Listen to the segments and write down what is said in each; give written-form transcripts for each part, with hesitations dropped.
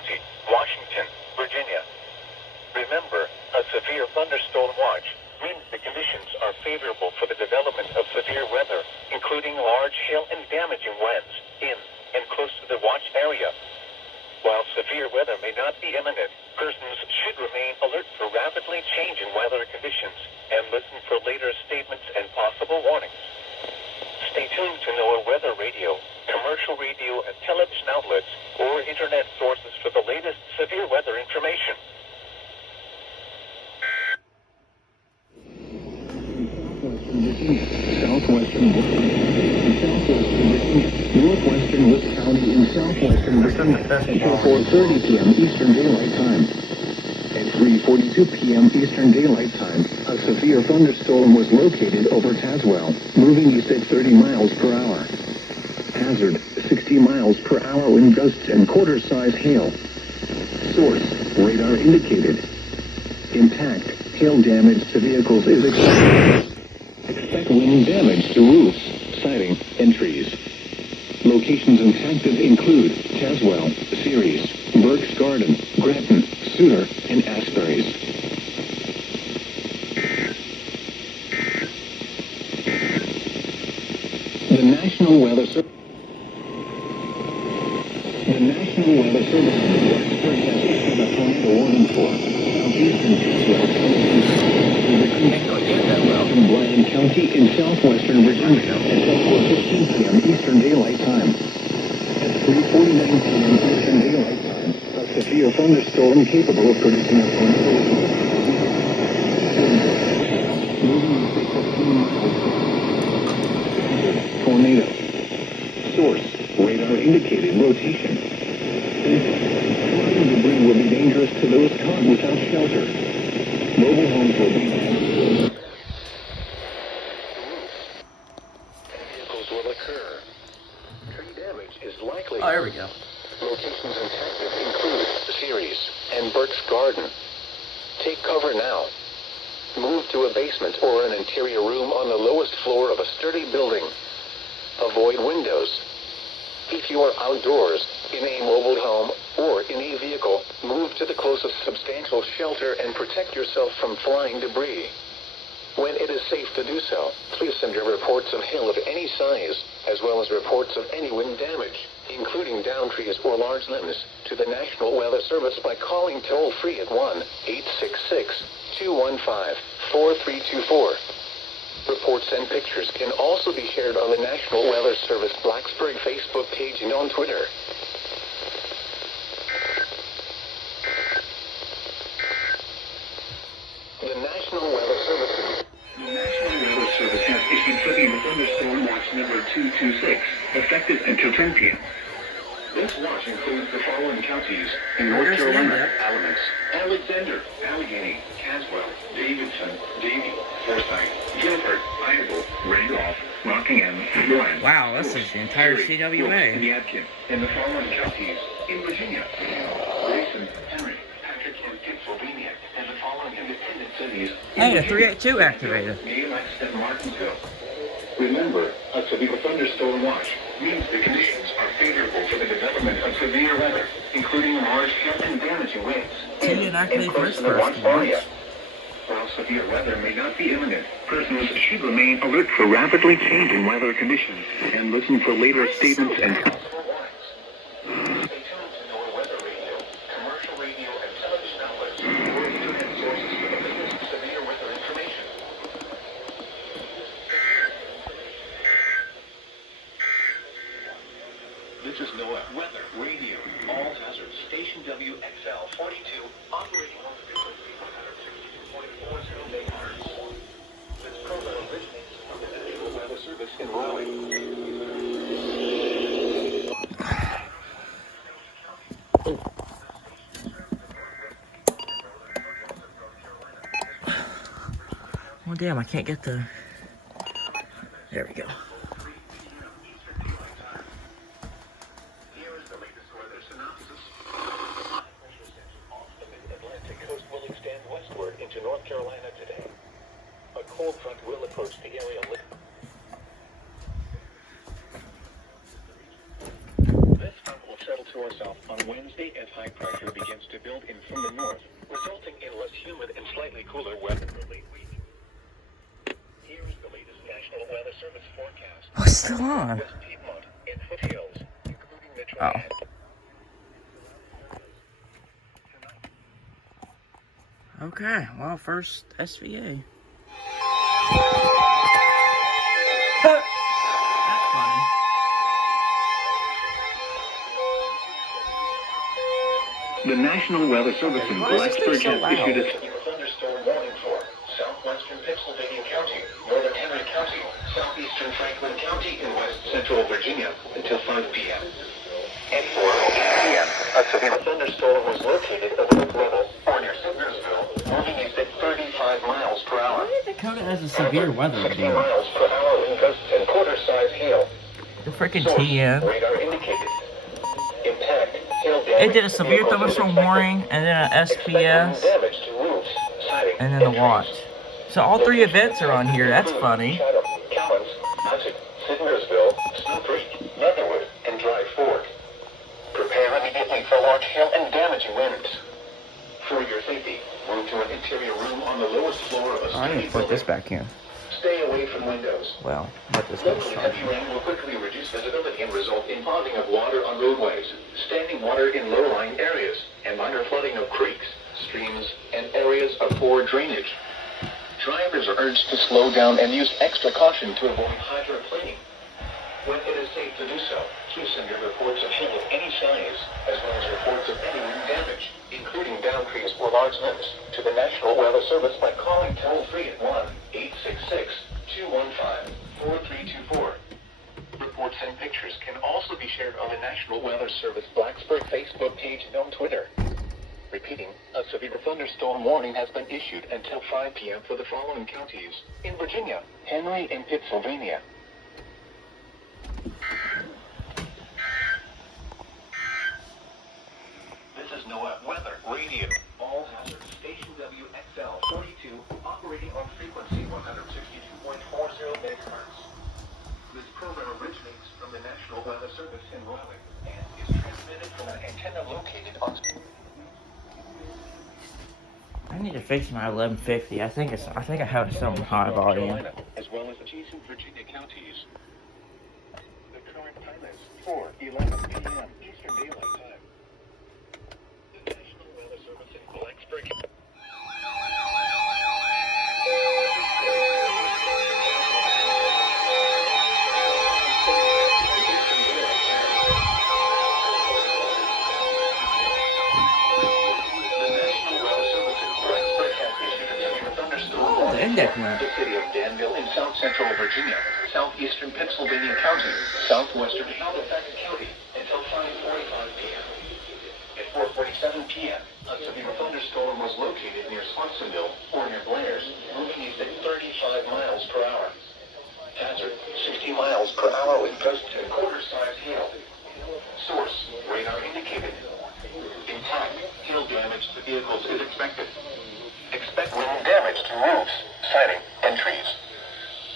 County, Washington, Virginia. Remember, a severe thunderstorm watch means the conditions are favorable for the development of severe weather, including large hail and damaging winds in and close to the watch area. While severe weather may not be imminent, persons should remain alert for rapidly changing weather conditions and listen for later statements and possible warnings. Stay tuned to NOAA Weather Radio, commercial radio and television outlets, or internet sources for the latest severe weather information. Southwestern Northwestern Lake County in southwestern Virginia at 4:30 p.m. Eastern Daylight Time. At 3:42 p.m. Eastern Daylight Time, a severe thunderstorm was located over Tazewell, moving east at 30 miles per hour. Hazard, 60 miles per hour wind gusts and quarter-size hail. Source, radar indicated. Impact, hail damage to vehicles is expected. Expect wind damage to roofs, siding, and trees. Locations impacted include Tazewell, Ceres, Burke's Garden, Gretton, Suter, and Asbury's. The National Weather Service in Blacksburg has issued a tornado warning for southeastern Tazewell, from Bryan County in southwestern Virginia at 4:15 p.m. Eastern Daylight Time. At 3:49 p.m. Eastern Daylight Time, a severe thunderstorm capable of producing a tornado. Tornado. Source, radar indicated rotation. Flying debris will be dangerous to those caught without shelter. Mobile homes will be vehicles will occur. Tree damage is likely. Oh, there we go. Locations impacted include Ceres and Burke's Garden. Take cover now. Move to a basement or an interior room on the lowest floor of a sturdy building. Avoid windows. If you are outdoors, in a mobile home, or in a vehicle, move to the closest substantial shelter and protect yourself from flying debris. When it is safe to do so, please send your reports of hail of any size, as well as reports of any wind damage, including downed trees or large limbs, to the National Weather Service by calling toll-free at 1-866-215-4324. Reports and pictures can also be shared on the National Weather Service Blacksburg Facebook page and on Twitter. The National Weather Service has issued severe thunderstorm watch number 226, effective until 10 p.m. This watch includes the following counties in North Carolina: Alamance, Alexander, Allegheny, Caswell, Davidson, Davie, Forsyth, Guilford, Iredell, Randolph, Rockingham, Lawrence. Wow, this is the entire CWA. And Yadkin, in the following counties in Virginia: Grayson, Henry, Patrick, and Pennsylvania, and the following independent cities. Hey, the 382 activated. Galex and Martinsville. Remember, a severe thunderstorm watch means the conditions are favorable for the development of severe weather, including large hail and damaging winds. Didn't activate close to the watch area. While severe weather may not be imminent, persons should remain alert for rapidly changing weather conditions and listen for later statements and possible warnings. Stay tuned to NOAA Weather Radio, commercial radio and television outlets, or internet sources for the latest severe weather information. This is NOAA Weather Radio, all hazards, station WXL 42, operating on the frequency 162.40 MHz. This program originates from the National Weather Service in Raleigh. Oh damn, I can't get the... There we go. Here is the latest weather synopsis. Off the mid-Atlantic coast will extend westward into North Carolina today. A cold front will approach the area. This front will settle to our south on Wednesday at high pressure. from the north, resulting in less humid and slightly cooler weather for late week. Here is the latest National Weather Service forecast. What's still on? West Piedmont and foothills, including the Oh. Triad. Okay, well, first SVA. That's funny. The National Weather Service in Why is this thing Blacksburg so has loud? issued a thunderstorm warning for southwestern Pennsylvania County, northern Henry County, southeastern Franklin County, and west central Virginia until 5 p.m. At 4:08 p.m., a severe thunderstorm was located at Lake Level or near Signersville, moving east at 35 miles per hour. Why did Dakota has a severe weather 60 event? miles per hour wind gusts and quarter-size hail. The freaking Source, TN. radar indicated. Impact, hail damage. It did a severe thunderstorm warning, and then an SPS, Damage to roofs, siding, and then the trees. watch. So all three events are on here. That's funny. Chatham, Callens, Hudson, Sidnersville, Snow Creek, Leatherwood, and Dry Fork. Prepare immediately for large hail and damaging winds. For your safety, move to an interior room on the lowest floor of a Oh, I need to put this back in. Stay away from windows. Well, let this go. Locally, heavy rain will quickly reduce visibility and result in ponding of water on roadways, standing water in low-lying areas, and minor flooding of creeks, streams, and areas of poor drainage. Drivers are urged to slow down and use extra caution to avoid hydroplaning. When it is safe to do so, please send your reports of hail of any size, as well as reports of any wind damage, including downed trees or large limbs, to the National Weather Service by calling toll-free at 1-866-215-4324. Reports and pictures can also be shared on the National Weather Service Blacksburg Facebook page and on Twitter. Repeating, a severe thunderstorm warning has been issued until 5 p.m. for the following counties. In Virginia, Henry and Pittsylvania. This is NOAA Weather Radio. All hazards. Station WXL 42 operating on frequency 162.40 megahertz. This program originates from the National Weather Service in Raleigh and is transmitted from an antenna located on. I need to fix my 1150. I think I have some high volume. As well as adjacent Virginia counties. The current time is 4:11 p.m. Eastern Daylight Time. The National Weather Service in Blacksburg. The index map. The city of Danville in south central Virginia, southeastern Pennsylvania County, southwestern Halifax County, until 5:45 p.m. At 4:47 p.m., a severe thunderstorm was located near Swansonville or near Blair's, moving east at 35 miles per hour. Hazard, 60 miles per hour with gusts and quarter-size hail. Source, radar indicated. Impact, hail damage to vehicles is expected. Expect wind damage to roofs, siding, and trees.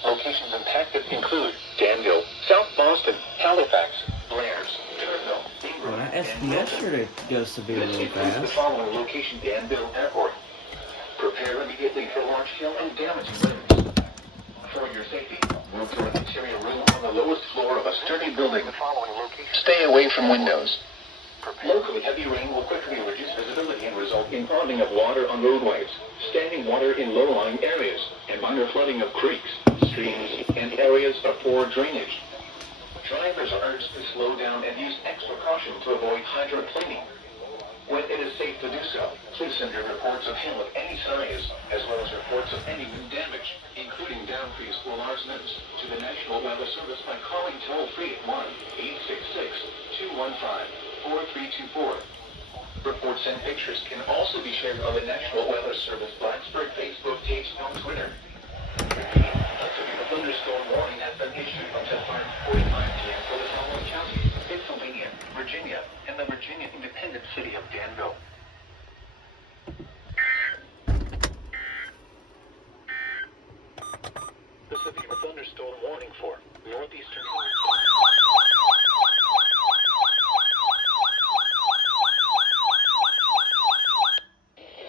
Locations impacted include Danville, South Boston, Halifax, Blair's, Turnville, Ingram, Well, that SPS sure goes severely This includes the fast. following location: Danville Airport. Prepare immediately for large hail and damaging winds. For your safety, move to an interior room on the lowest floor of a sturdy building. Stay away from windows. Locally, heavy rain will quickly reduce visibility and result in ponding of water on roadways, standing water in low-lying areas, and minor flooding of creeks, streams, and areas of poor drainage. Drivers are urged to slow down and use extra caution to avoid hydroplaning. When it is safe to do so, please send your reports of hail of any size, as well as reports of any wind damage, including downed trees or large limbs, to the National Weather Service by calling toll-free at 1-866-215-4324. Reports and pictures can also be shared on the National Weather Service Blacksburg Facebook page and on Twitter. A severe thunderstorm warning has been issued until 5:45 p.m. for the following counties: Pennsylvania, Virginia, and the Virginia independent city of Danville. The severe thunderstorm warning for northeastern.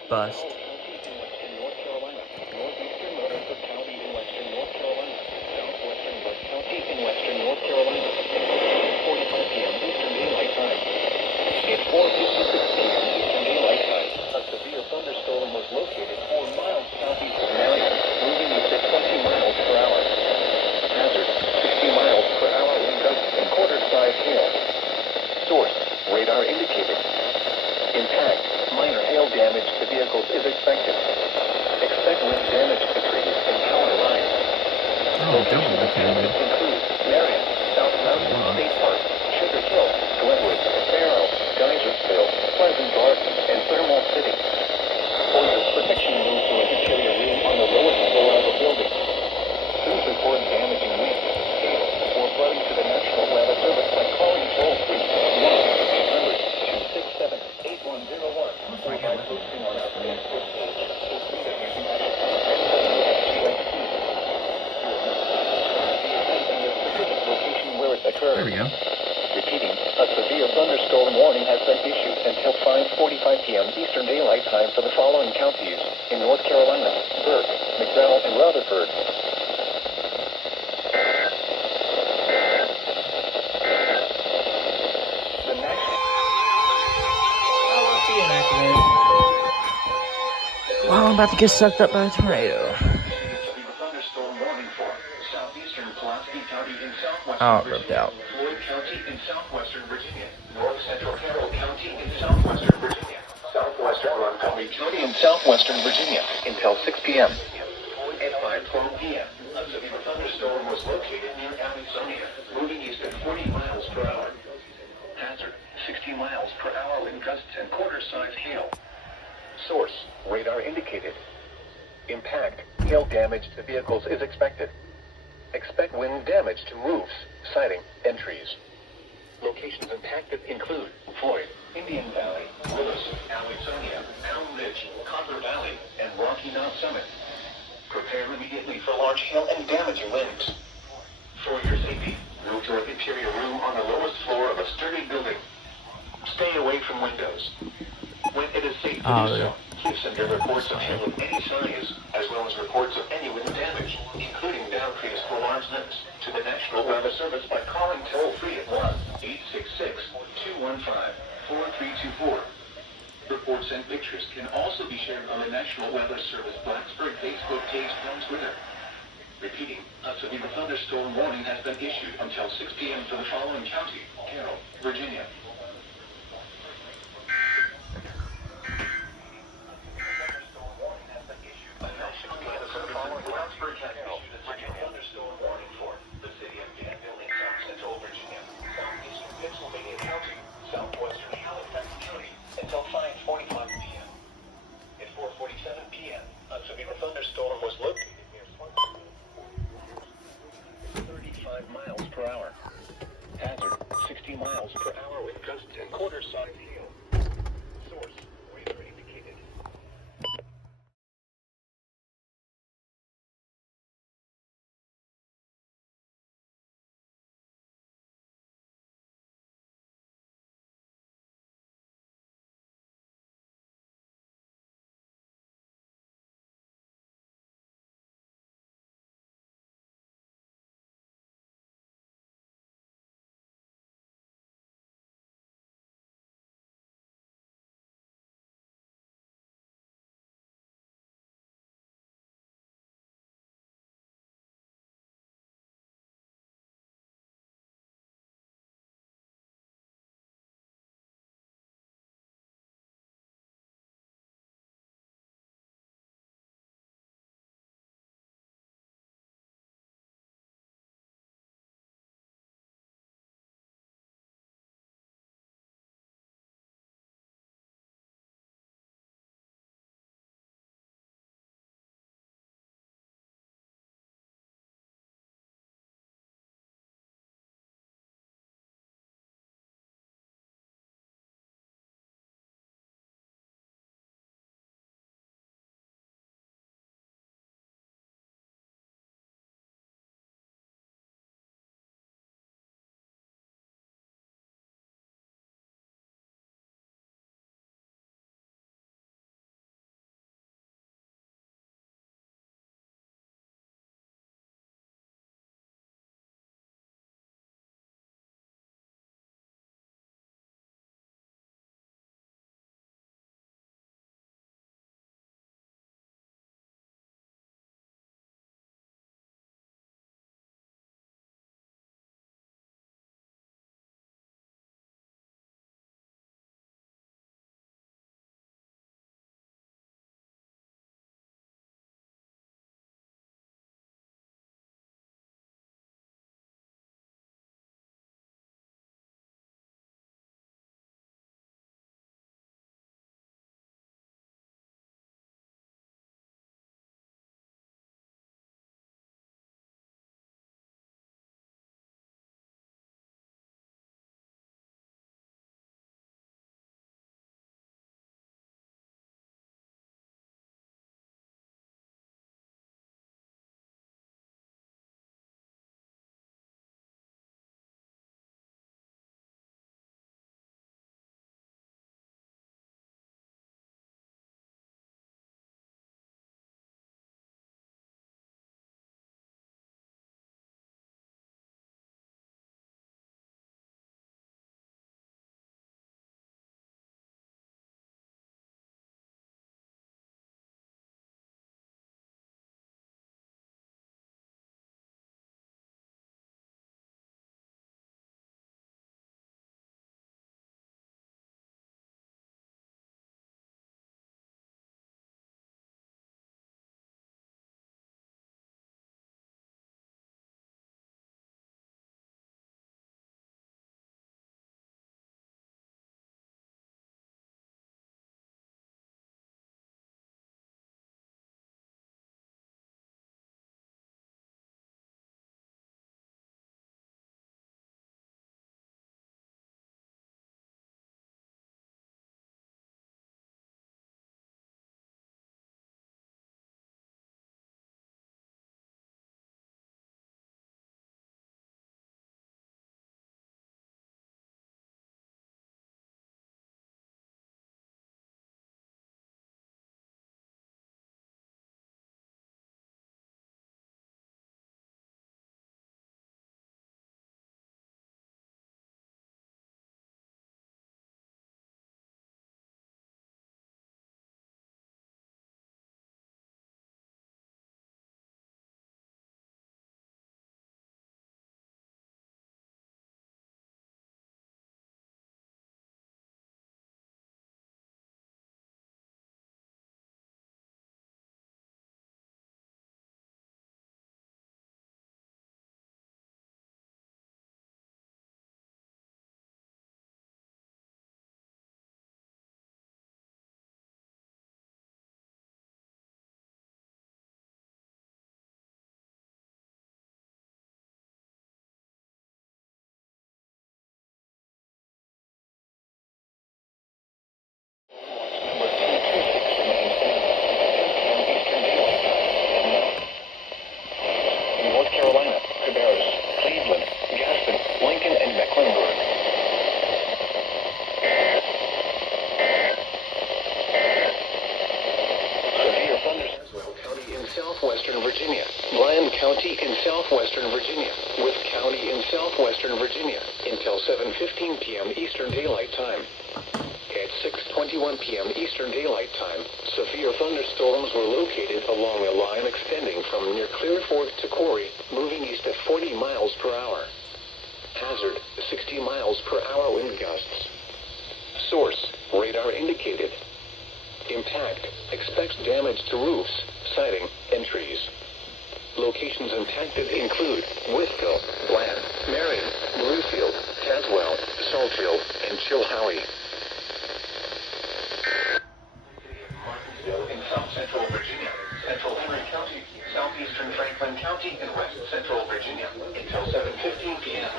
Bust. North Carolina, northeastern Rutherford County in western North Carolina, southwestern Burke County in western North Carolina, 45 p.m. Eastern Daylight Time. At 4:56 p.m. Eastern Daylight Time, a severe thunderstorm was located 4 miles southeast of Marion, moving east at 20 miles per hour. Hazard, 60 miles per hour wind gusts and quarter-size hail. Source, radar indicated. Impact, minor hail damage to vehicles is expected. Expect wind damage to trees and power lines. Oh, double the camera. Include Marion, South Mountain Wow. State Park, Sugar Hill, Glenwood, Barrow, Geysersville, Pleasant Garden, and Thermal City. For your protection, move to a interior room on the lowest floor of a building. Please report damaging wind, hail, or flooding to the National Weather Service by calling toll-free 1-800-267-8101 or by posting on our Facebook page or tweet us using location where it occurred. There we go. Repeating, a severe thunderstorm warning has been issued until 5:45 p.m. Eastern Daylight Time for the following counties in North Carolina: Burke, McDowell, and Rutherford. The next Wow, I'm about to get sucked up by a tornado. thunderstorm warning for southeastern Pulaski County in southwestern Oh, it ripped out. Floyd County in southwestern Virginia, north central Carroll County in southwestern Virginia, southwestern Montgomery County in southwestern Virginia until 6 p.m. At 5:12 p.m., a severe thunderstorm was located near Arizona, moving east at 40 miles per hour. Hazard, 60 miles per hour wind gusts and quarter-size hail. Source, radar indicated. Impact, hail damage to vehicles is expected. Expect wind damage to roofs, siding, and trees. Locations impacted include Floyd, Indian Valley, Willis, Alexandria, Elm Ridge, Copper Valley, and Rocky Mount Summit. Prepare immediately for large hail and damaging winds. For your safety, move to an interior room on the lowest floor of a sturdy building. Stay away from windows. When it is safe to do so, please send your reports of hail of any size, as well as reports of any wind damage, including down trees for large limbs, to the National Weather Service by calling toll-free at 1-866-215-4324. Reports and pictures can also be shared on the National Weather Service Blacksburg Facebook page and Twitter. Repeating, a severe thunderstorm warning has been issued until 6 p.m. for the following county: Carroll, Virginia. Southwestern Halifax County until 5:45 p.m. At 4:47 p.m., a severe thunderstorm was located near 35 miles per hour. Hazard, 60 miles per hour with gusts and quarter-size hail. Source, radar indicated. southwestern Virginia. Bland County in southwestern Virginia. With County in southwestern Virginia until 7:15 p.m. Eastern Daylight Time. At 6:21 p.m. Eastern Daylight Time, severe thunderstorms were located along a line extending from near Clear Fork to Quarry, moving east at 40 miles per hour. Hazard, 60 miles per hour wind gusts. Source, radar indicated. Impact, expects damage to roofs, siding, and trees. Locations impacted include Wisco, Bland, Marion, Bluefield, Tazewell, Salt Hill, and Chilhowie. In South Central Virginia, Central Henry County, Southeastern Franklin County, and West Central Virginia until 7:15 p.m.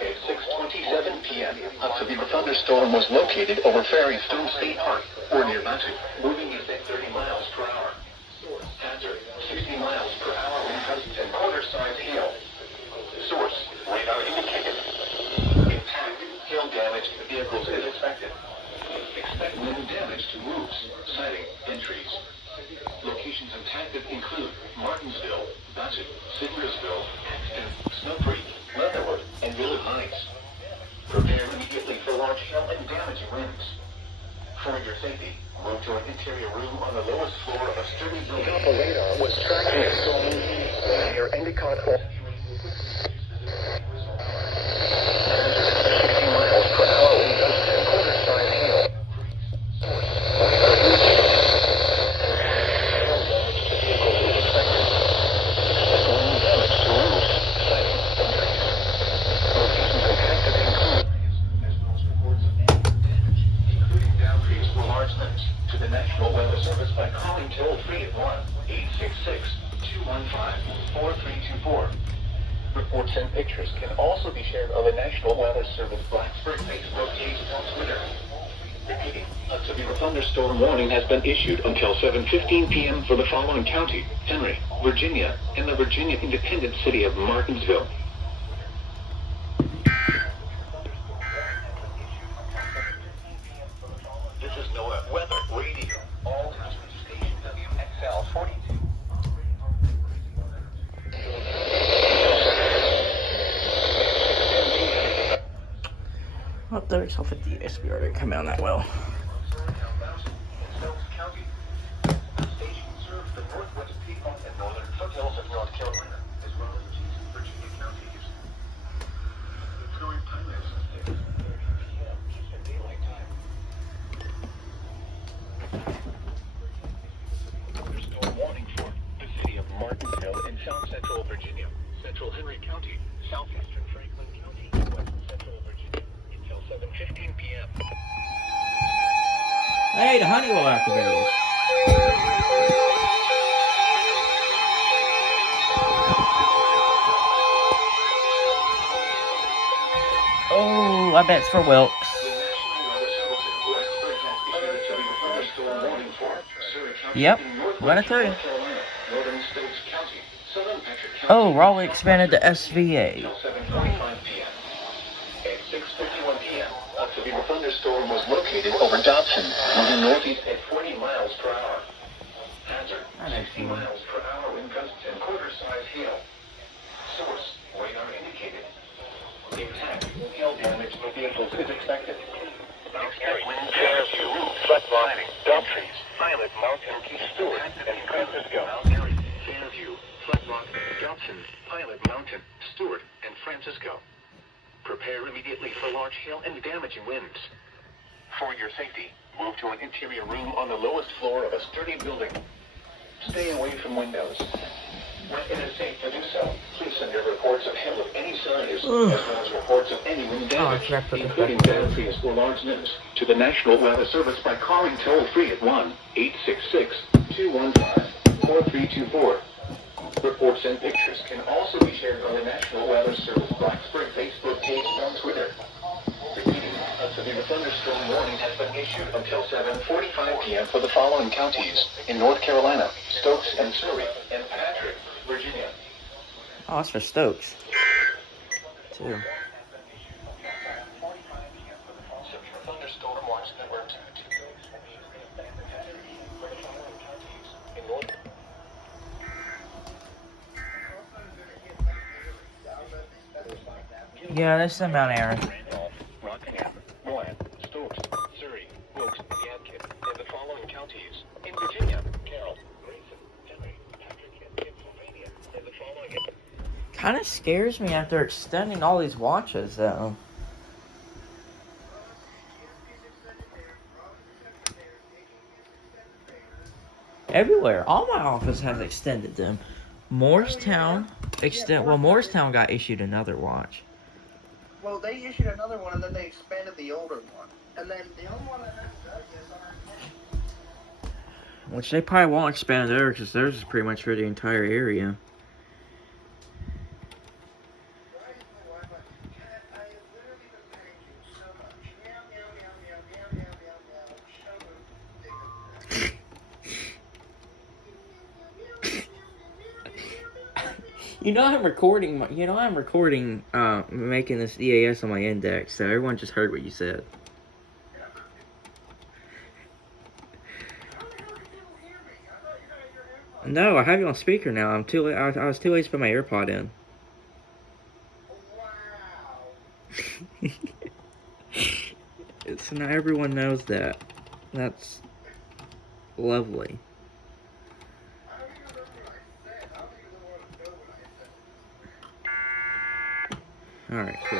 At 6:27 p.m., a severe thunderstorm was located over Fairy Stone State Park, or near Bassett, moving east at 30 miles per hour. Hazard, 60 miles per hour wind gusts and quarter-size hail. Source, radar indicated. Impact, hail damage to vehicles is expected. Expect wind damage to roofs, siding, and trees. Locations impacted include Martinsville, Bassett, Sidnersville, Axton, Snow Creek, Leatherwood, and Willard Heights. Prepare immediately for large hail and damaging winds. For your safety, move to an interior room on the lowest floor of a sturdy building. The radar was tracking a storm near Endicott. 60 miles per hour wind gusts and quarter-size hail. To the National Weather Service by calling toll-free at 1-866-215-4324. Reports and pictures can also be shared on the National Weather Service Blacksburg Facebook page and Twitter. Repeating, a severe thunderstorm warning has been issued until 7:15 p.m. for the following county: Henry, Virginia, and the Virginia independent city of Martinsville. This is NOAA Weather Radio. All transmitter station WXL 42. Well, 3050 USB already come out that well. Station serves the northwest Piedmont and northern foothills of North Carolina, as well as adjacent Virginia counties. The current time is 6:30 p.m. Eastern Daylight Time. Thunderstorm warning for the city of Martinsville in South Central Virginia, Central Henry County, Southeastern Franklin County, and West Central Virginia until 7:15 p.m. Hey, the Honeywell activated. Oh, I bet it's for Wilkes. Yep, what I tell you. Oh, Raleigh expanded to SVA. At 6:51 p.m., a severe thunderstorm was located over Dobson, moving northeast at 40 miles per hour. Hazard, 60 miles per hour wind gusts and quarter-size hail. Source, radar indicated. Impact, hail damage to vehicles is expected. Expect wind damage to roofs, flatlining, dump trees, Pilot Mountain, Stewart, and Francisco. Fairview, Flatrock, Dobson, Pilot Mountain, Stewart, and Francisco. Prepare immediately for large hail and damaging winds. For your safety, move to an interior room on the lowest floor of a sturdy building. Stay away from windows. When it is safe to do so, please send your reports of hail of any size, as well as reports of any wind damage, including bad trees or large limbs, to the National Weather Service by calling toll-free at 1-866-215-4324. Reports and pictures can also be shared on the National Weather Service Blacksburg Facebook page and on Twitter. Repeating, a severe thunderstorm warning has been issued until 7:45 p.m. for the following counties: in North Carolina, Stokes and Surrey, and Patrick, Virginia. Oh, that's for Stokes. Too. Severe thunderstorm watch number 2. In North Yeah, that's in Mount Aaron. Randolph, Rockingham, Moab, Stokes, Surrey, Wilkes, Yadkin, and the following counties. In Virginia, Carroll, Grayson, Henry, Patrick, and Pennsylvania, and the following... Kind of scares me after extending all these watches, though. Everywhere. All my office has extended them. Morristown Morristown got issued another watch. Well, they issued another one, and then they expanded the older one. And then the only one that has Which they probably won't expand theirs, because theirs is pretty much for the entire area. I'm recording making this EAS on my index, so everyone just heard what you said. No, I have you on speaker now. I'm too late. I was too late to put my AirPod in. So now everyone knows that. That's lovely. Alright, cool.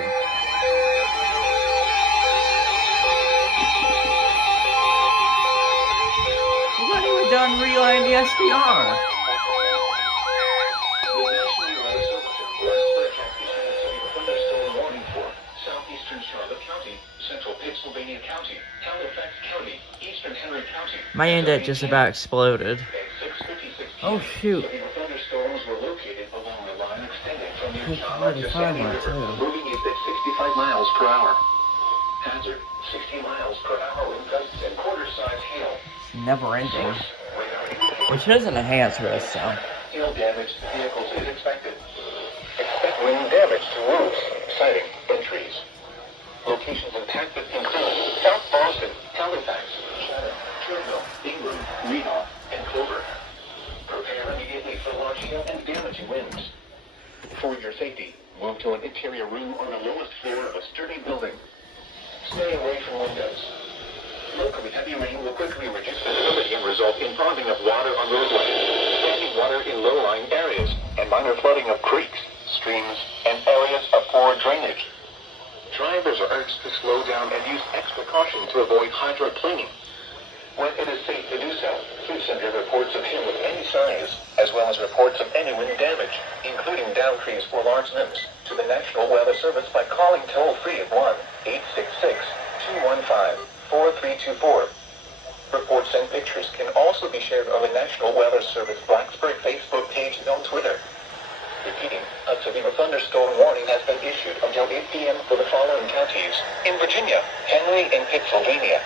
When are we done relaying the SDR? Southeastern Charlotte County, Central Pennsylvania County, Halifax County, Eastern Henry County. My index just about exploded. Oh shoot. Thunderstorms were located along the line extending from the Already 5 miles too. moving east at 65 miles per hour. Hazard, 60 miles per hour in gusts and quarter-size hail. It's never ending. Which isn't a hail's risk, so. Hail damage to vehicles is expected. Expect wind damage to roofs, siding, and trees. Locations impacted include South Boston, Halifax, Chatham, Cherville, Ingram, Renoff, and Clover. Prepare immediately for large hail and damaging winds. For your safety, move to an interior room on the lowest floor of a sturdy building. Stay away from windows. Locally heavy rain will quickly reduce visibility and result in ponding of water on roadways, standing water in low-lying areas, and minor flooding of creeks, streams, and areas of poor drainage. Drivers are urged to slow down and use extra caution to avoid hydroplaning. When it is safe to do so, please send your reports of hail of any size, as well as reports of any wind damage, including downed trees or large limbs, to the National Weather Service by calling toll-free at 1-866-215-4324. Reports and pictures can also be shared on the National Weather Service Blacksburg Facebook page and on Twitter. Repeating, a severe thunderstorm warning has been issued until 8 p.m. for the following counties. In Virginia, Henry, and Pennsylvania.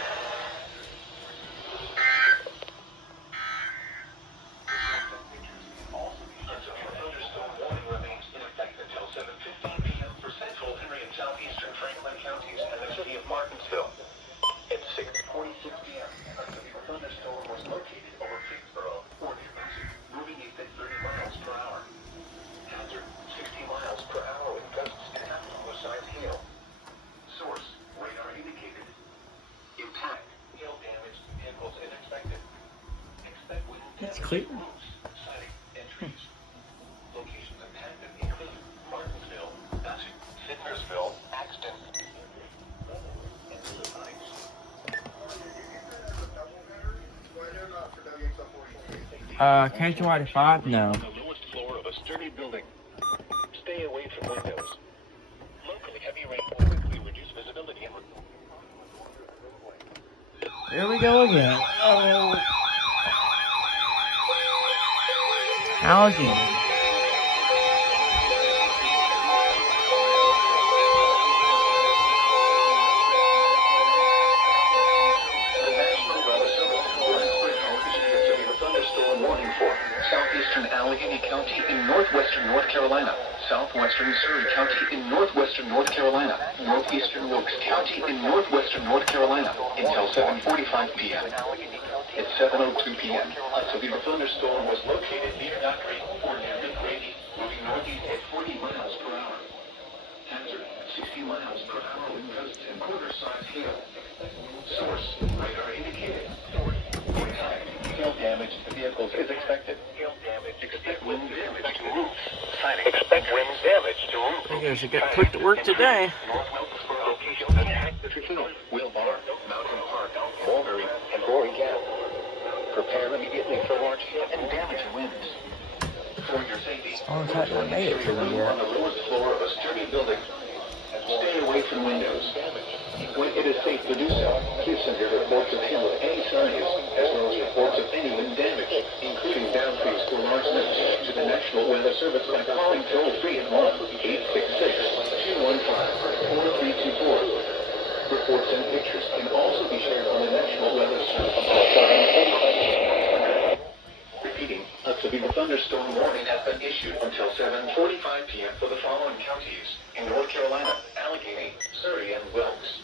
It's clear. KTY5? No. The lowest floor of a sturdy building. Stay away from windows. Locally heavy rain will quickly reduce visibility and... There we go again. Oh. Algae. Southeastern Allegheny County in northwestern North Carolina, southwestern Surrey County in northwestern North Carolina, northeastern Wilkes County in northwestern North Carolina until 7:45 p.m. At 7:02 p.m., a severe thunderstorm was located near Dockery or near McGrady, moving northeast at 40 miles per hour. Hazard, 60 miles per hour wind gusts and quarter-size hail. Source, radar indicated. Source, impact. Hail damage to vehicles is expected. Hail damage. Expect wind damage to roofs. Signing. Expect wind damage to roofs. You guys should get put to work today. Location attack the Trifino, Wilbar, Mountain Park, Mulberry, and Rory Gap. Prepare immediately for large hail and damaging winds. For your safety, Storm's hadn't made it to me on yet. the lowest floor of a sturdy building. Stay away from windows. When it is safe to do so, please send your reports of hail of any size, as well as reports of any wind damage, including down trees or large limbs, to the National Weather Service by calling toll-free at 1-866-215-4324. Reports and pictures can also be shared on the National Weather Service until 7:45 p.m. Repeating, a severe thunderstorm warning has been issued until 7:45 p.m. for the following counties: in North Carolina, Allegheny, Surrey, and Wilkes.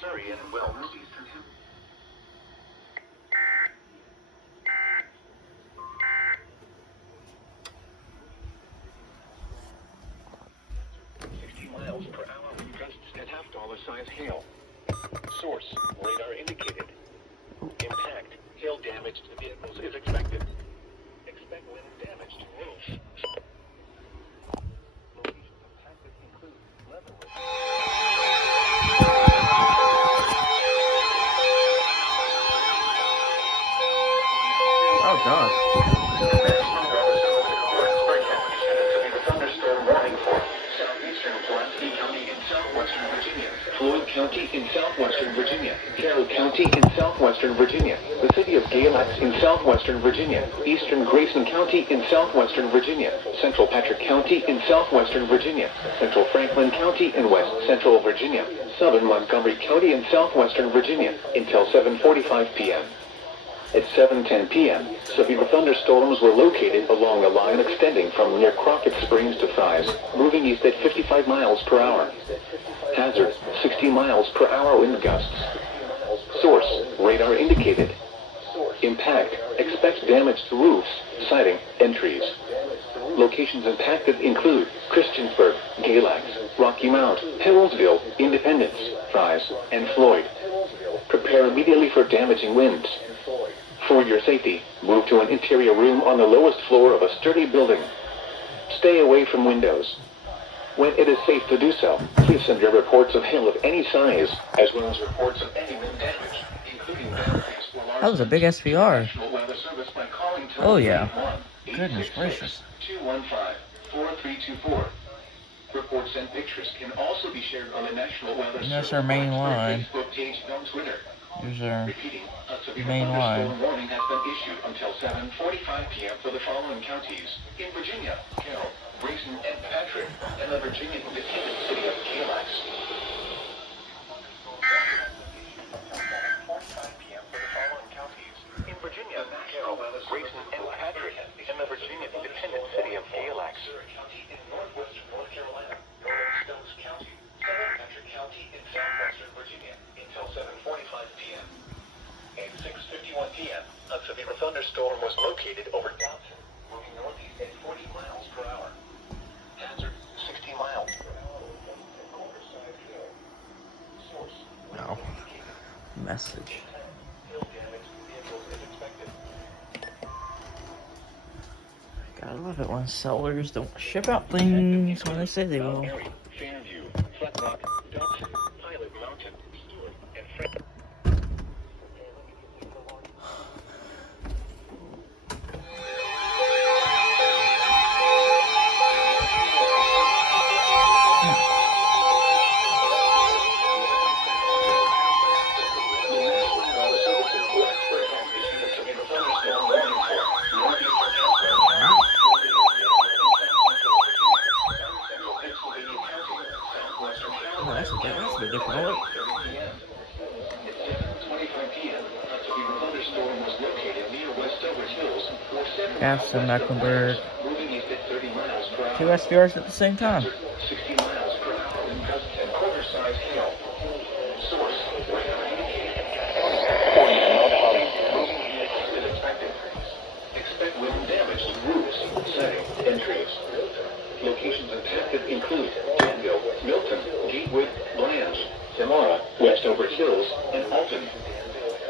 Surrey and Wilkes. 60 miles per hour wind gusts and half-dollar-size hail. Source, radar indicated. Impact, hail damage to vehicles is expected. Expect wind damage to roofs. Locations impacted include Leavenworth. Oh God. Thunderstorm warning for southeastern Pulaski County in southwestern Virginia, Floyd County in southwestern Virginia, Carroll County in southwestern Virginia, the city of Galax in southwestern Virginia, eastern Grayson County in southwestern Virginia, central Patrick County in southwestern Virginia, central Franklin County in west central Virginia, southern Montgomery County in southwestern Virginia, until 7:45 p.m. At 7:10 p.m., severe thunderstorms were located along a line extending from near Crockett Springs to Fry's, moving east at 55 miles per hour. Hazard, 60 miles per hour wind gusts. Source, radar indicated. Impact, expect damage to roofs, siding, and trees. Locations impacted include Christiansburg, Galax, Rocky Mount, Heraldsville, Independence, Fry's, and Floyd. Prepare immediately for damaging winds. For your safety, move to an interior room on the lowest floor of a sturdy building. Stay away from windows. When it is safe to do so, please send your reports of hail of any size, as well as reports of any wind damage, including downpours or large. That was a big SVR. National Weather Service by calling Oh, yeah. toll-free Goodness gracious. 215-4324. Reports and pictures can also be shared on the National Weather And Service that's our main line. Facebook page and on Twitter. Here's our Repeating, a severe main thunderstorm line. warning has been issued until 7:45 p.m. for the following counties: in Virginia, Carroll, Grayson, and Patrick, and the Virginia independent city of Galax. 7:45 p.m. for the following counties: in Virginia, Carroll, Grayson, and Patrick, and the Virginia independent city of Galax. In northwestern North Carolina, Northern Stokes County, Southern Patrick County, in southwestern Virginia, until 7:45 p.m. At 6:51 p.m., a severe thunderstorm was located over Dobson, moving northeast at 40 miles per hour. Hazard, 60 miles per hour. Quarter-size hail. Source. Wow. Message. Hail damage to vehicles is expected. Gotta love it when sellers don't ship out things when they say they will. Fairview, Flat Rock, Dobson, Pilot Mountain, Stewart, and Frank. Oh, that's a bit different. Look. Gaston, Mecklenburg. 2 SVRs at the same time. 60 miles per hour in gusts and quarter-size hail. Source, radar indicated. with Blanche, Samara, Westover Hills, and Alton.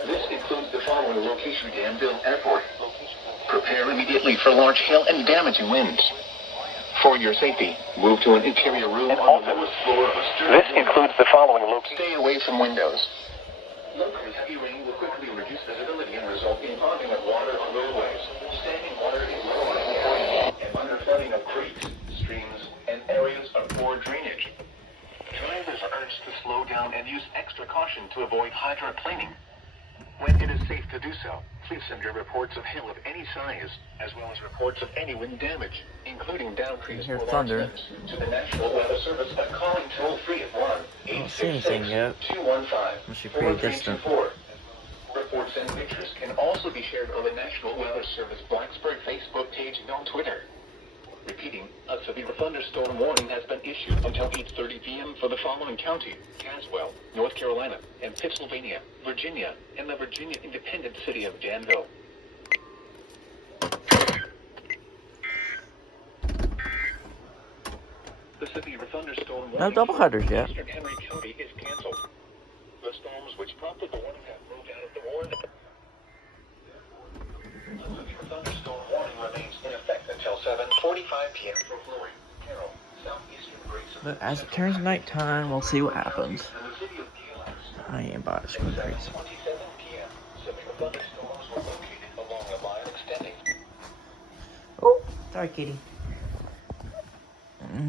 This includes the following location: Danville Airport. Prepare immediately for large hail and damaging winds. For your safety, move to an interior room on the lowest floor of a stern. This includes the following location. Stay away from windows. Locally, heavy rain will quickly reduce visibility and result in ponding of water on roadways, standing water in roadways, and under flooding of creeks, streams, and areas of poor drainage. Drivers are urged to slow down and use extra caution to avoid hydroplaning. When it is safe to do so, please send your reports of hail of any size, as well as reports of any wind damage, including down trees or large thunder. limbs, to the National Weather Service by calling toll-free at 1-866-215-4324. Must be pretty distant. Reports and pictures can also be shared on the National Weather Service Blacksburg Facebook page and on Twitter. Repeating, a severe thunderstorm warning has been issued until 8:30 p.m. for the following county: Caswell, North Carolina, and Pennsylvania, Virginia, and the Virginia independent city of Danville. The severe thunderstorm warning No doubleheaders yet. for Eastern Henry County is canceled. The storms which prompted the warning have moved out of the warning. The severe thunderstorm warning remains in effect until 7:45 p.m. for Floyd, Carroll, southeastern Grayson. But as it turns nighttime, we'll see what happens. And the city of EAS. I ain't about to go crazy. 7:27 p.m. Severe thunderstorms were located along a line extending. Oh, sorry, kitty.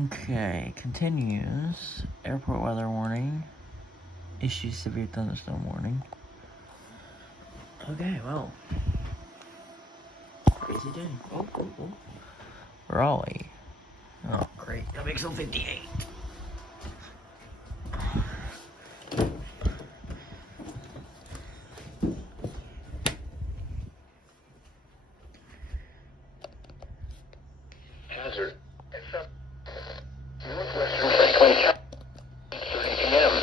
Okay, continues. Airport weather warning. Issues severe thunderstorm warning. Okay, well. Crazy day. Oh. Raleigh. Oh, great. WXL 58. Hazard. Northwestern Franklin County, 30 p.m.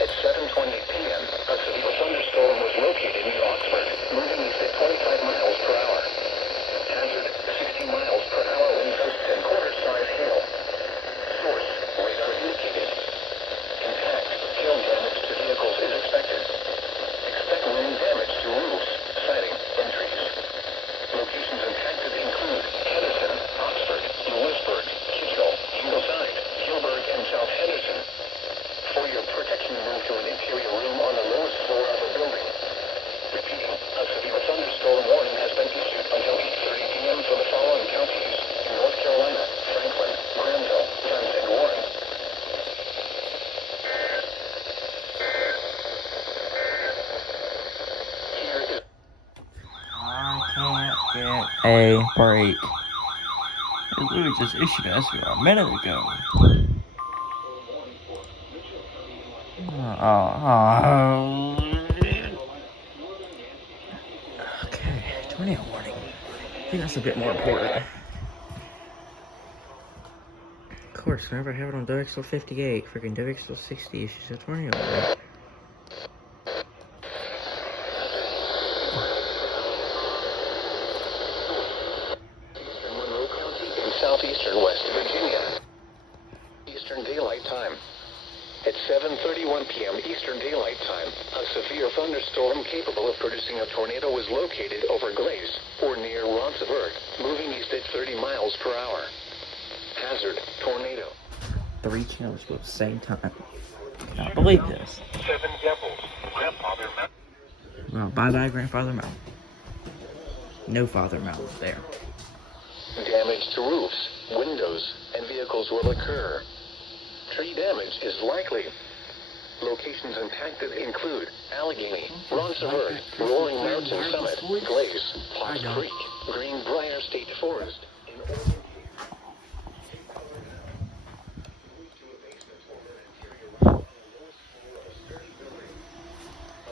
At 7:20 p.m., a severe thunderstorm was located near Oxford, moving east at 25 miles per hour. Hazard, 60 miles per hour wind gusts and quarter-size hail. Source, radar indicated. Impact, hail damage to vehicles is expected. Expect wind damage to roofs, siding, and trees. Locations impacted include Henderson, Oxford, Lewisburg, Kitchell, Ingleside, Gilbert, and South Henderson. For your protection, move to an interior room on the lowest floor of a building. Repeating, a severe thunderstorm warning has been issued until 8:30 p.m. for the following counties: North Carolina, Franklin, Granville, Kent, and Warren. Here is I can't get a break. It literally just issued us a minute ago. Okay, tornado warning. I think that's a bit more important. Of course, whenever I have it on WXL 58, freaking WXL 60 issues a tornado warning. Monroe County in southeastern West Virginia. Eastern Daylight Time. At 7:31 p.m. Eastern Daylight Time, a severe thunderstorm capable of producing a tornado was located over Glaze, or near Ronceburg, moving east at 30 miles per hour. Hazard, tornado. 3 channels at the same time. Cannot believe this. 7 Devils, Grandfather Mountain. Well, bye-bye, Grandfather Mountain. No Father Mountain there. Damage to roofs, windows, and vehicles will occur. Tree damage is likely. Locations impacted include Allegheny, Ronceburg, Rolling Mountain Summit, Glaze, Potts Creek, Greenbrier State Forest, and Oregon.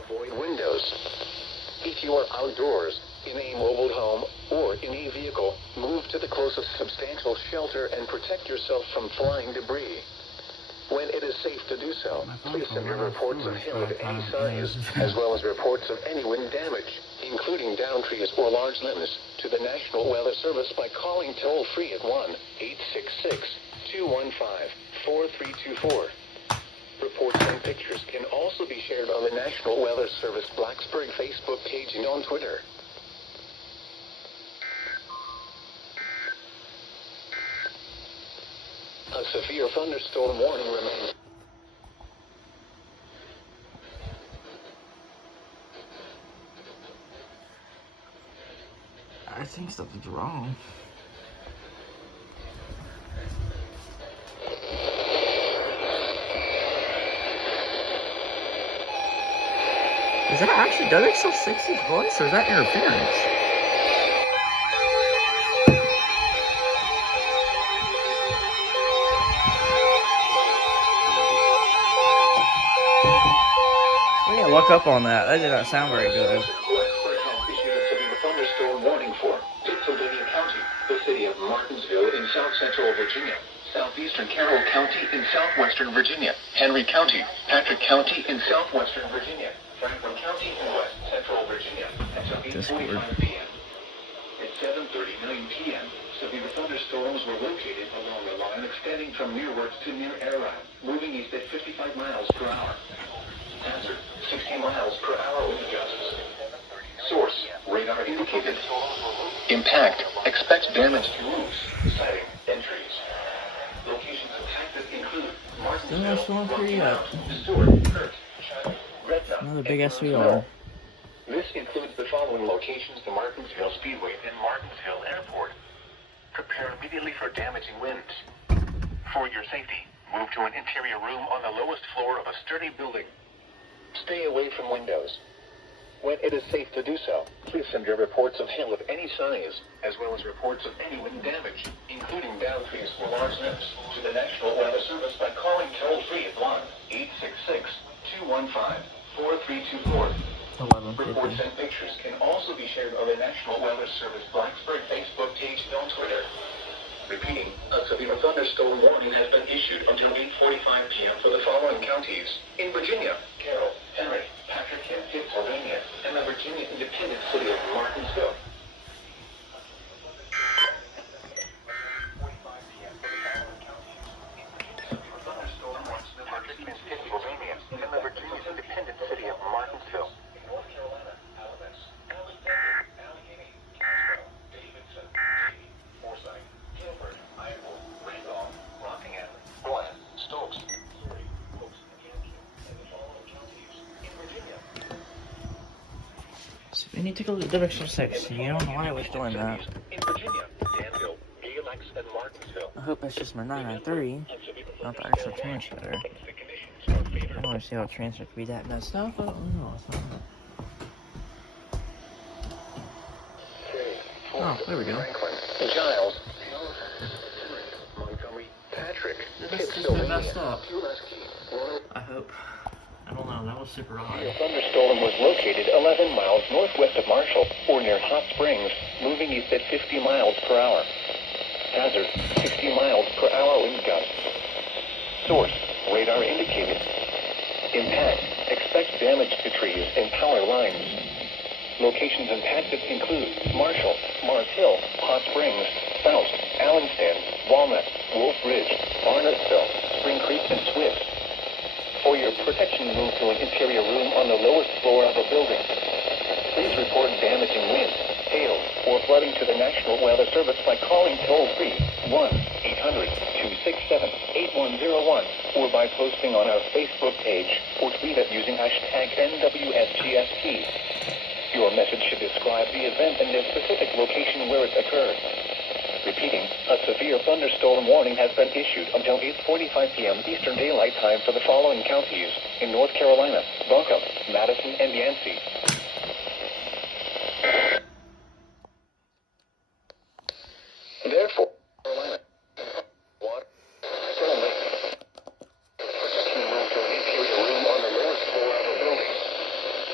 Avoid windows. If you are outdoors, in a mobile home, or in a vehicle, move to the closest substantial shelter and protect yourself from flying debris. When it is safe to do so, please send your reports of hail of any size, as well as reports of any wind damage, including down trees or large limbs, to the National Weather Service by calling toll-free at 1-866-215-4324. Reports and pictures can also be shared on the National Weather Service Blacksburg Facebook page and on Twitter. A severe thunderstorm warning remains. I think something's wrong. Is that actually, does it still 60 voice, or is that interference? We need to look up on that. That did not sound very good. Blacksburg has issued a severe thunderstorm warning for Pennsylvania County, the city of Martinsville in south central Virginia, southeastern Carroll County in southwestern Virginia, Henry County, Patrick County in southwestern Virginia, Franklin County in west central Virginia, until 8:45 p.m. At 7:39 p.m., severe thunderstorms were located along the line extending from nearwards to near Airline, moving east at 55 miles per hour. Hazard, 60 miles per hour wind gusts. Source, radar indicated. Impact, expect damage to roofs, siding, and trees. Locations impacted include Still not showing pretty yet. Stewart, Kurt, Gretna, Another big and SVR. This includes the following locations: the Martinsville Speedway and Martinsville Airport. Prepare immediately for damaging winds. For your safety, move to an interior room on the lowest floor of a sturdy building. Stay away from windows. When it is safe to do so, please send your reports of hail of any size, as well as reports of any wind damage, including downed trees or large limbs, to the National Weather Service by calling toll-free at 1-866-215-4324. 11:50. Reports and pictures can also be shared on the National Weather Service Blacksburg Facebook page and on Twitter. Repeating, a severe thunderstorm warning has been issued until 8:45 p.m. for the following counties: in Virginia, Carroll, Henry, Patrick, and Pennsylvania, and the Virginia independent city of Martinsville. Pennsylvania, and the Virginia independent city of Martinsville. North Carolina, Alamance, Alexander, Allegheny, Castro, Davidson, Forsyth, Gilbert, Iowa, Randolph, Rockingham, Bland, Stokes, Surrey, Oaks, Kansas, and the following counties in Virginia. So we need to go to the extra 60. I don't know why I was doing that. In Virginia, Danville, Galex, and Martinsville. I hope that's just my 993, not the extra transmitter. I don't want to see how a transmitter could be that messed up, but no, it's not. Oh, there we go. Franklin, Giles, Montgomery, Patrick, This has been messed up. I hope. I don't know, that was super odd. The thunderstorm was located 11 miles northwest of Marshall, or near Hot Springs, moving east at 50 miles per hour. Hazard, 60 miles per hour wind gusts. Source, radar indicated. Impact, expect damage to trees and power lines. Locations impacted include Marshall, Mars Hill, Hot Springs, Faust, Allenston, Walnut, Wolf Ridge, Barnettsville, Spring Creek, and Swift. For your protection, move to an interior room on the lowest floor of a building. Please report damaging wind, hail, or flooding to the National Weather Service by calling toll-free 1-800-267-8101 or by posting on our Facebook page or tweet it using hashtag NWSGST. Your message should describe the event and the specific location where it occurred. Repeating, a severe thunderstorm warning has been issued until 8:45 p.m. Eastern Daylight Time for the following counties in North Carolina: Buncombe, Madison, and Yancey. Therefore, Carolina, water, protection move to an interior room on the lowest floor of a building.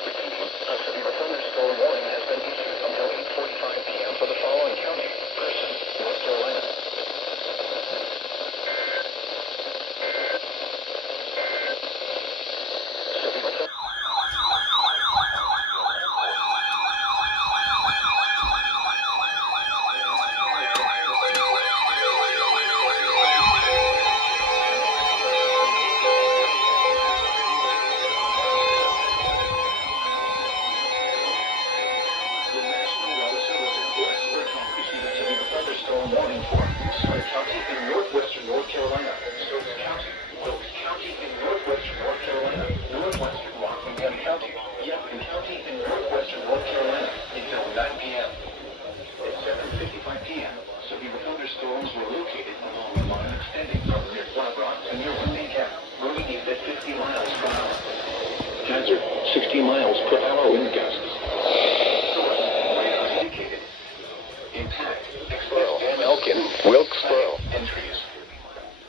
Repeating, a severe thunderstorm warning has been issued until 8:45 p.m. for the following county: Person, North Carolina. Hazard, 60 miles per hour wind gusts. Source, radar indicated. Impact, express damage. Elkin, Wilkesboro. Entries.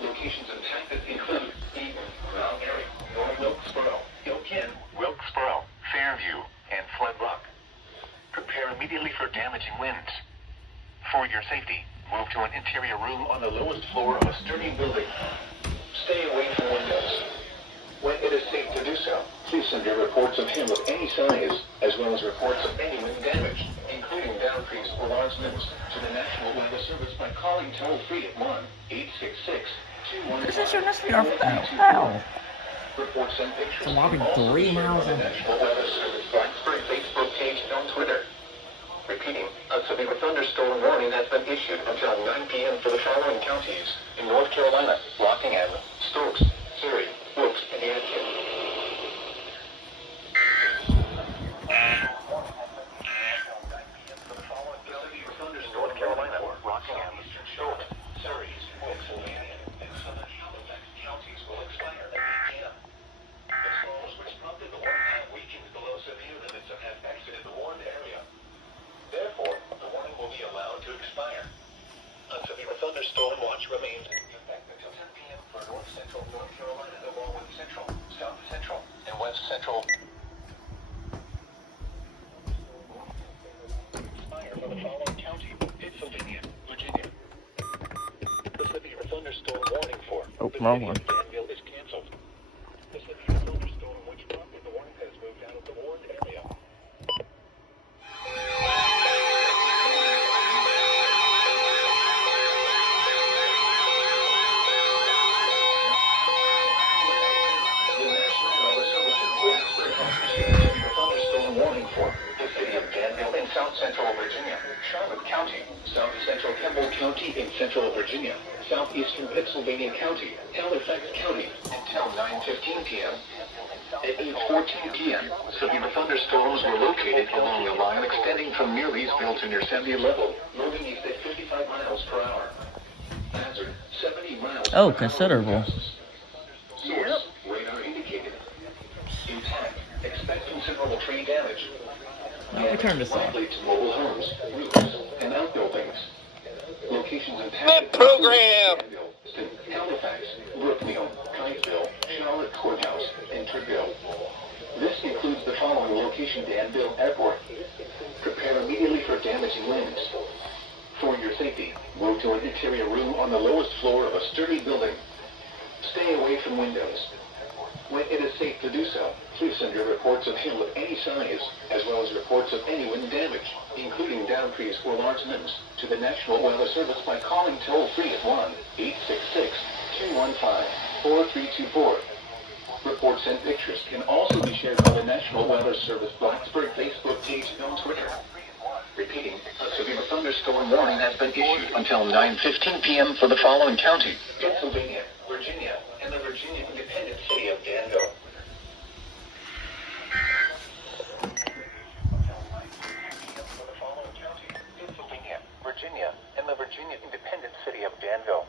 Locations impacted include Eden, Mount Airy, North Wilkesboro, Elkin, Wilkesboro, Fairview, and Flood Rock. Prepare immediately for damaging winds. For your safety, move to an interior room on the lowest floor of a sturdy building. Stay away from windows. When it is safe to do so, please send your reports of hail of any size, as well as reports of any wind damage, including downfreeze or large winds, to the National Weather Service by calling toll-free at 1-866-215. This is your SVR for that. Wow. Reports and pictures It's a whopping can also 3 be shared miles on the in. National Weather Service Blacksburg Facebook page and on Twitter. Repeating, a severe thunderstorm warning has been issued until 9 p.m. for the following counties in North Carolina: Rockingham, Stokes, Surrey, Wilkes, and Yadkin. North Carolina, Rockingham, Stokes, Surrey, Wilkes, and Yadkin, and southern Halifax counties will expire at 8 p.m. The storms which prompted the warning weakened below severe limits and have exited the warned area. Therefore, the warning will be allowed to expire. A severe thunderstorm watch remains in effect until 10 p.m. for north central North Carolina, along with central, south central, and west central. Expire for the following county: Pennsylvania, Virginia. The severe thunderstorm warning for Oh, the wrong city one. of Danville is canceled. The severe thunderstorm which prompted the warning has moved out of the warned area. The National Weather Service in Blacksburg has issued a severe thunderstorm warning for the city of Danville in south central Virginia, Charlotte County, south central Campbell County in central Virginia, southeastern Pennsylvania County, Halifax County, until 9:15 p.m. At 8:14 p.m., severe thunderstorms were located along a line extending from near Leesville to near Sandy level, moving east at 55 miles per hour. Hazard, 70 miles Oh, per considerable. hour. Source, radar indicated. Impact, expect considerable tree damage. Let me turn this on. Likely to mobile homes, roofs, and outbuildings. Locations impacted. Mid-program. Halifax, Brookneal, Kiteville, Charlotte Courthouse, and Treville. This includes the following location: Danville Airport. Prepare immediately for damaging winds. For your safety, move to an interior room on the lowest floor of a sturdy building. Stay away from windows. When it is safe to do so, please send your reports of hail of any size, as well as reports of any wind damage, including downfreeze or large winds, to the National Weather Service by calling toll-free at 1-866-215-4324. Reports and pictures can also be shared on the National Weather Service Blacksburg Facebook page and on Twitter. Repeating, a severe thunderstorm warning has been issued until 9:15 p.m. for the following county: Pennsylvania, Virginia, and the Virginia independent city of Danville. Pennsylvania, Virginia, and the Virginia independent city of Danville.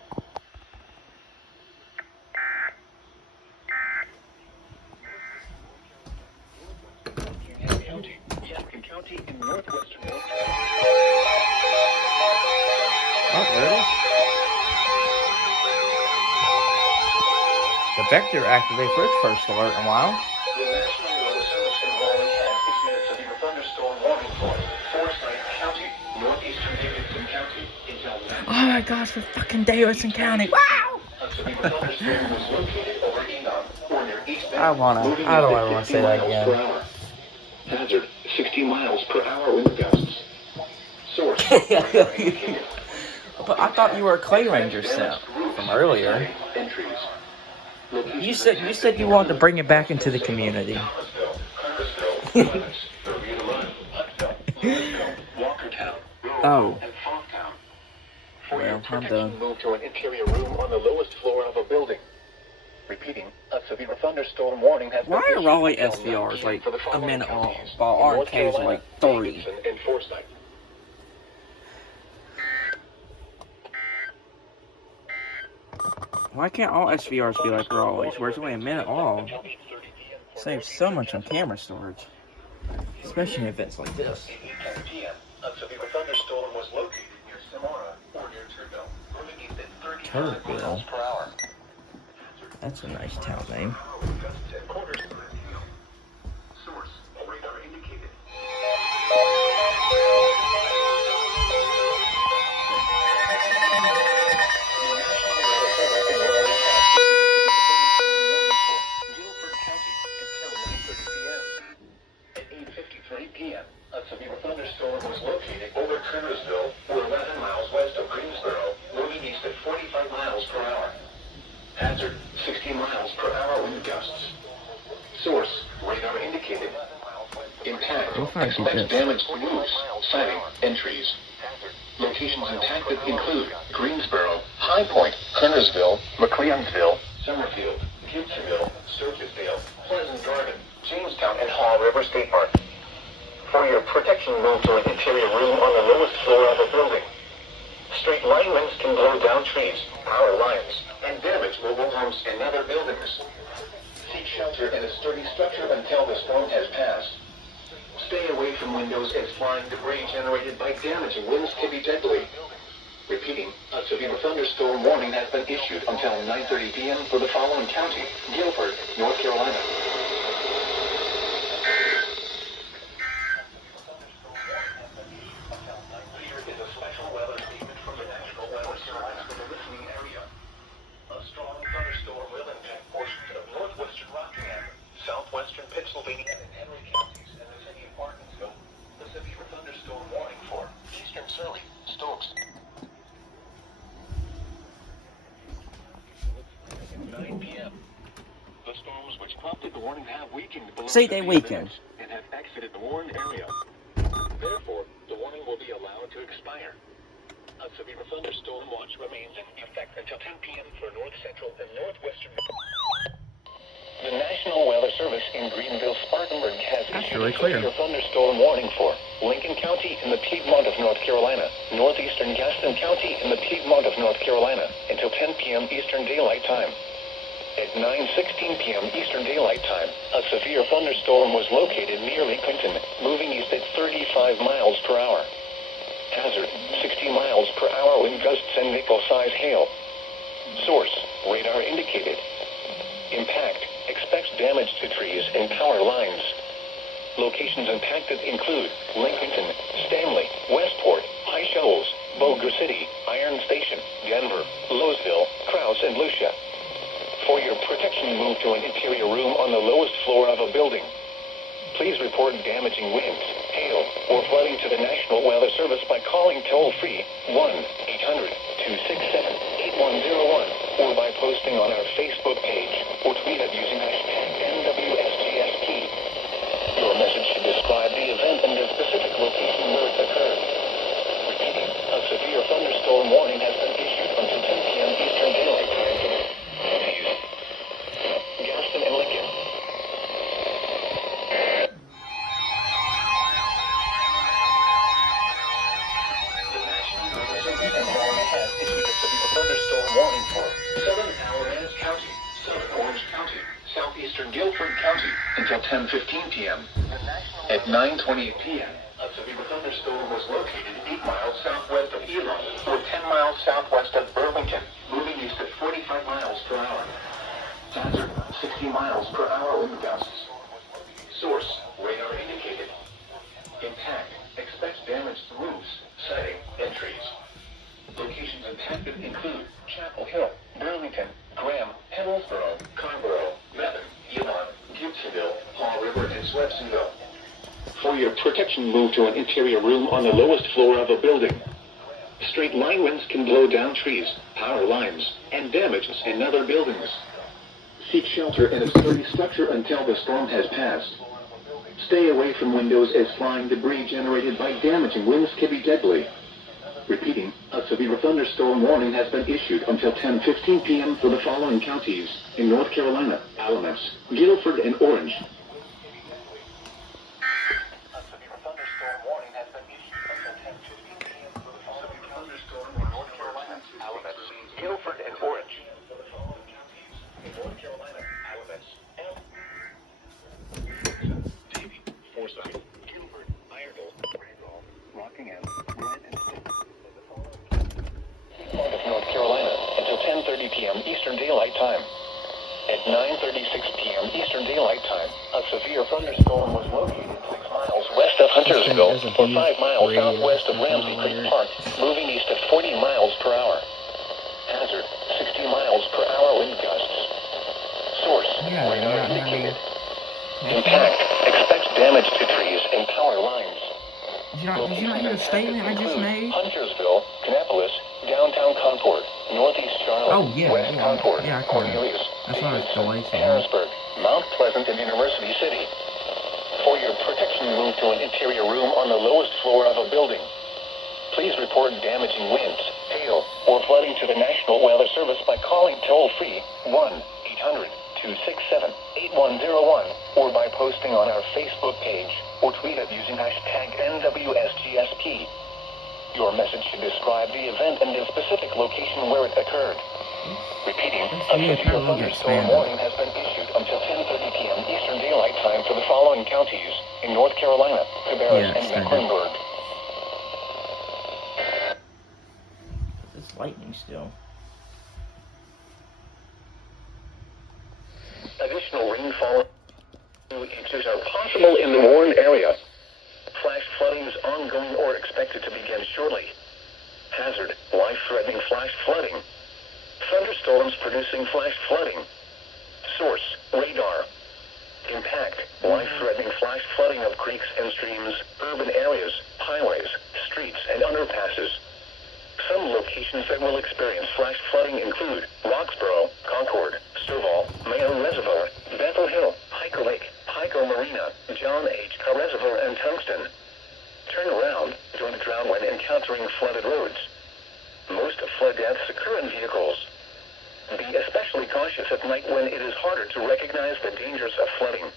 Yadkin County in northwestern North Carolina. Oh, there it is. The vector activated for its first alert in a while. The National Weather Service in Raleigh has issued a severe thunderstorm warning for Forsyth County, northeastern Davidson County, until 9 Oh my gosh, for fucking Davidson County. Wow! A severe thunderstorm was located over Enon, or near East Bend, I don't moving ever at wanna 50 say that miles again. per hour. Hazard, 60 miles per hour wind gusts. Source, radar indicated. But I thought you were a Clay Ranger set from earlier. Entries. You said you wanted to bring it back into the community. Oh. For your Well, I'm protection, done. move to an interior room on the lowest floor of a building. Repeating, a severe thunderstorm warning has been Why are issued Raleigh until 9 SVRs p.m. like for the a following minute long, counties while in North RKs are Carolina, like 3? Davidson, and Forsyth. Why can't all SVRs be like Raleigh's, where it's only a minute long? Until 8:30 p.m. Saves so much on camera storage, especially in events like this. At 8:10 p.m., a severe thunderstorm was located near Samara or near Turville, moving east at 35 Turville. miles per hour. That's a nice town name. Gusts at quarters per hail. Source, radar indicated. Guilford County until 9:30 p.m. At 8:53 p.m., a severe thunderstorm was located over Trimmersville, or 11 miles west of Greensboro, moving east at 45 miles per hour. Hazard, 60 miles per hour wind gusts. Source, radar indicated. Impact, What if I do expect this? damage to roofs, siding, and trees. Locations impacted include Greensboro, High Point, Kernersville, McLeansville, Summerfield, Gibsonville, Sturgisdale, Pleasant Garden, Jamestown, and Haw River State Park. For your protection, move to an interior room on the lowest floor of a building. Straight line winds can blow down trees, power lines, and damage mobile homes and other buildings. Seek shelter in a sturdy structure until the storm has passed. Stay away from windows as flying debris generated by damaging winds can be deadly. Repeating, a severe thunderstorm warning has been issued until 9:30 p.m. for the following county: Guilford, North Carolina. Here is a special weather statement from the National Weather Service for the listening area. A strong thunderstorm will impact portions of northwestern Rockingham, southwestern Pennsylvania, and Henry counties, and the city of Martinsville. The severe thunderstorm warning for eastern Surrey, Stokes. 9 p.m. The storms which prompted the warning have weakened below Say they 50 weakened. minutes and have exited the warned area. Therefore, the warning will be allowed to expire. A severe thunderstorm watch remains in effect until 10 p.m. for north central and northwestern. The National Weather Service in Greenville, Spartanburg has That's issued really a clear. severe thunderstorm warning for Lincoln County in the Piedmont of North Carolina, northeastern Gaston County in the Piedmont of North Carolina, until 10 p.m. Eastern Daylight Time. At 9:16 p.m. Eastern Daylight Time, a severe thunderstorm was located near Lincoln, moving east at 35 miles per hour. Hazard, 60 miles per hour wind gusts and nickel-size hail. Source, radar indicated. Impact, expects damage to trees and power lines. Locations impacted include Lincoln, Stanley, Westport, High Shoals, Boulder City, Iron Station, Denver, Lowesville, Krause, and Lucia. For your protection, move to an interior room on the lowest floor of a building. Please report damaging winds, hail, or flooding to the National Weather Service by calling toll-free 1-800-267-8101 or by posting on our Facebook page or tweet it using hashtag NWSGST. Your message should describe the event and the specific location where it occurred. Repeating, a severe thunderstorm warning has been issued until 10 p.m. Eastern Daylight Time for Gaston and Lincoln. The National Weather Service in Maryland has issued a severe thunderstorm warning for southern Alamance County, southern Orange County, southeastern Guilford County until 10:15 p.m. At 9:28 p.m., a severe thunderstorm was located 8 miles southwest of Elon or 10 miles southwest of Burlington, moving east at 45 miles per hour. Hazard, 60 miles per hour wind gusts. Source, radar indicated. Impact, expects damage to roofs, siding, and trees. Locations impacted include Chapel Hill, Burlington, Graham, Hillsborough, Carrboro, Methven, Elon, Gibsonville, Haw River, and Swepsonville. For your protection, move to an interior room on the lowest floor of a building. Straight line winds can blow down trees, power lines, and damage in other buildings. Seek shelter in a sturdy structure until the storm has passed. Stay away from windows as flying debris generated by damaging winds can be deadly. Repeating, a severe thunderstorm warning has been issued until 10:15 p.m. for the following counties in North Carolina: Alamance, Guilford, and Orange. A severe thunderstorm warning has been issued until 10:15 p.m. for the following counties in North Carolina: Alamance, Guilford, and Orange. For the following counties in North Carolina: Alamance, site. Gilbert, Iredell, Randolph, Rockingham, Brent, and part of North Carolina until 10:30 p.m. Eastern Daylight Time. At 9:36 p.m. Eastern Daylight Time, a severe thunderstorm was located 6 miles west of Huntersville or 5 miles southwest of Ramsey Creek Park, moving east at 40 miles per hour. Hazard, 60 miles per hour wind gusts. Source, radar indicated. Impact, expect damage to trees and power lines. Did you not hear the statement I just made? Huntersville, Kannapolis, downtown Concord, northeast Charlotte, Oh, yeah, west yeah, Concord, yeah, I can Cornelius, That's why it's delayed so long. Harrisburg, Mount Pleasant, and University City. For your protection, move to an interior room on the lowest floor of a building. Please report damaging winds, hail, or flooding to the National Weather Service by calling toll-free 1-800-267-8101 or by posting on our Facebook page or tweet it using hashtag NWSGSP. Your message should describe the event and the specific location where it occurred. Repeating, a severe thunderstorm warning has been issued until 10:30 p.m. Eastern Daylight Time for the following counties in North Carolina, Cabarrus, and Mecklenburg. It's lightning still. Additional rainfall inches are possible in the warned area. Flash flooding is ongoing or expected to begin shortly. Hazard, life-threatening flash flooding. Thunderstorms producing flash flooding. Source, radar. Impact, life-threatening flash flooding of creeks and streams, urban areas, highways, streets, and underpasses. Some locations that will experience flash flooding include Roxborough, Concord, Stovall, Mayo Reservoir, Bethel Hill, Pico Lake, Pico Marina, John H. Carr Reservoir, and Tungsten. Turn around, don't drown when encountering flooded roads. Most flood deaths occur in vehicles. Be especially cautious at night when it is harder to recognize the dangers of flooding.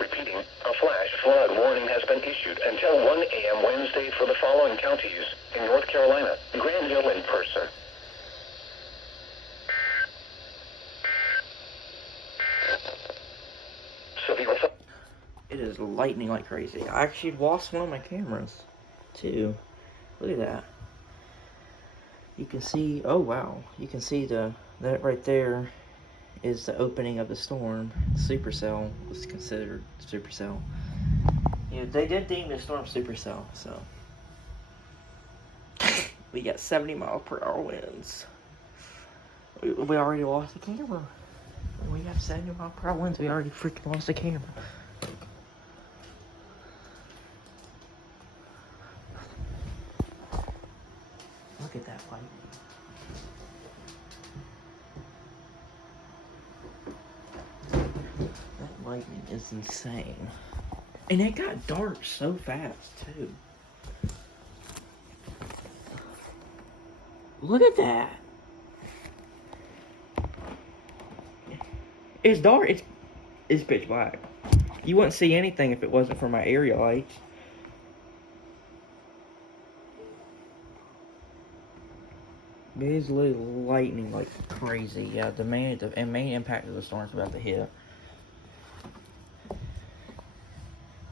Repeating, a flash flood warning has been issued until 1 a.m. Wednesday for the following counties in North Carolina, Granville in person. It is lightning like crazy. I actually lost one of my cameras, too. Look at that. You can see, oh wow, you can see that right there is the opening of the storm. Supercell was considered supercell. Yeah, they did deem the storm supercell, so. We got 70 mile per hour winds. We already lost the camera. We have 70 mile per hour winds, we already freaking lost the camera. Look at that lightning. That lightning is insane. And it got dark so fast, too. Look at that. It's dark. It's pitch black. You wouldn't see anything if it wasn't for my area lights. It is literally lightning like crazy. Yeah, the main impact of the storm's about to hit.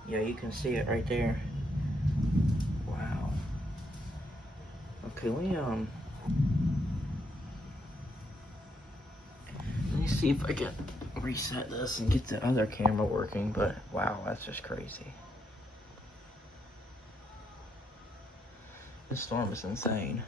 Yeah, you can see it right there. Wow. Okay, let me see if I can reset this and get the other camera working, but wow, that's just crazy. This storm is insane.